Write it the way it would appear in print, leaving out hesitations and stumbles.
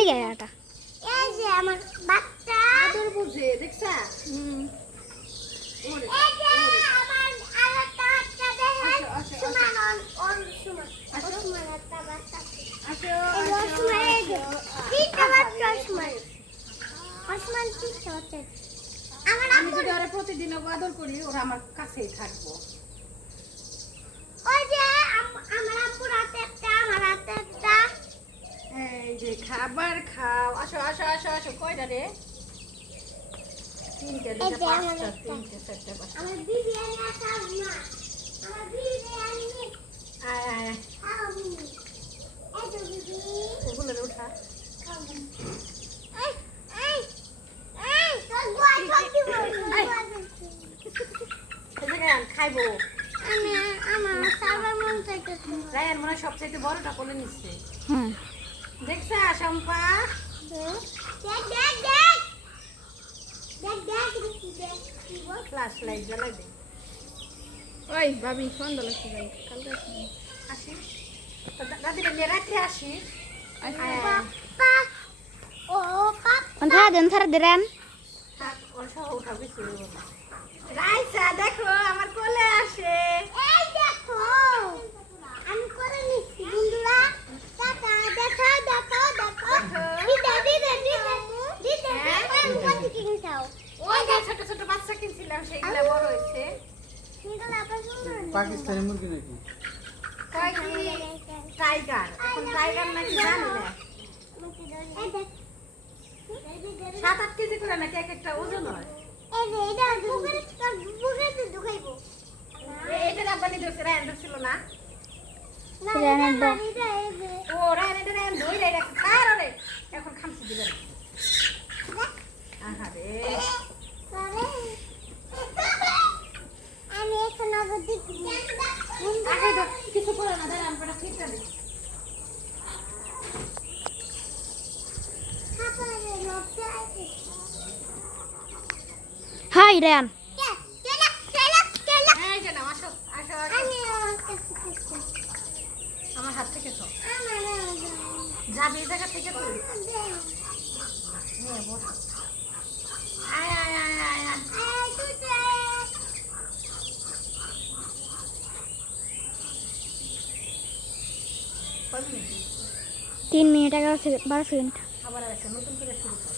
লিগে এটা এই যে আমার বাচ্চা আদর বুঝে দেখছা ওরে এই যে আমার আরেকটা বাচ্চা দেখেন আসো, আসো, সুমান ওর সুমান আসো। সুমান একটা বাচ্চা আসো এই যে সুমান এই যে তিনটা বাচ্চা সুমান সুমান তিনটা বাচ্চা আমার আমি আম্মু যদি ওরা প্রতিদিন আদর করি ওরা আমার কাছেই থাকবো ওই যে আমার আম্মুর হাতে একটা আমার হাতে একটা এই যে খাবার খাও আসো আসো আসো আসো কয়টা রে তিনটে এই দুটো যে আমার পাঁচটা একটা। তিনটে চারটে পাঁচটা আমার বিরিয়ানি খাও না আমার বিরিয়ানি আয় আয় আয়। খাও এই তো বিবি ওগুলো উঠা এই এই এই তোর গোয়া সব দিব এই জায়গায় খাইবো আমি আমার সাবার মন চাইতেছে রায়ান মনে হয় সবচাইতে বড়টা কোলে নিচ্ছে হুম দেখছা শম্পা দেখ দেখ দেখ দেখ দেখ দেখ কি বল ফ্ল্যাশ লাইট জ্বালাই দে ওই ভাবি ফোন দলে কি ভাই কালকে আসিস দাদিটা নিয়ে রাত্রে আসিস পা ও পা অন্থা দেন থার দেন থাক ওর সহ উঠা বেশি রাইসা দেখো আমার কোলে আসে এই দেখো আমি করে নিচ্ছি বন্ধুরা টাটা দেখো দেখো দেখো দিদা দিদা দিদা দিদা আমি কত কিনে খাও ওই যে ছোট ছোট বাচ্চা কিনছিলাম সেগুলা বড় হয়েছে সিঙ্গেল আবার সুন্দর পাকিস্তানি মুরগি নাকি কয় কি টাইগার এখন টাইগার নাকি জানি না এই দেখ 7-8 কেজি করে নাকি এক একটা ওজন হয় এই যে এটা বুকেতে ঢুকাইবো এটা রাব্বানি ধরছে রায়ন ধরছিল না না রায়নের দাও। এটা এই যে ও রায়ন এটা রায়ন ধরে রাখছে তার ওরে এখন খামছি দিবেন আহারে আরে আমি এখন আবার দেখি আগে তো কিছু করে না দাঁড়া আমরা ঠিক আছে খাবারে নষ্ট আছে হাই রেন এই যে না আসো আসো আসো। আমি আমার কাছে কিছু আমার হাত থেকে তো আমার যাবে এই জায়গা থেকে তুই নিয়ে বস আয় আয় আয় আয় আয় কয় মিনিট? 3 মিনিট 12 সেকেন্ড আবার একটা নতুন করে শুরু কর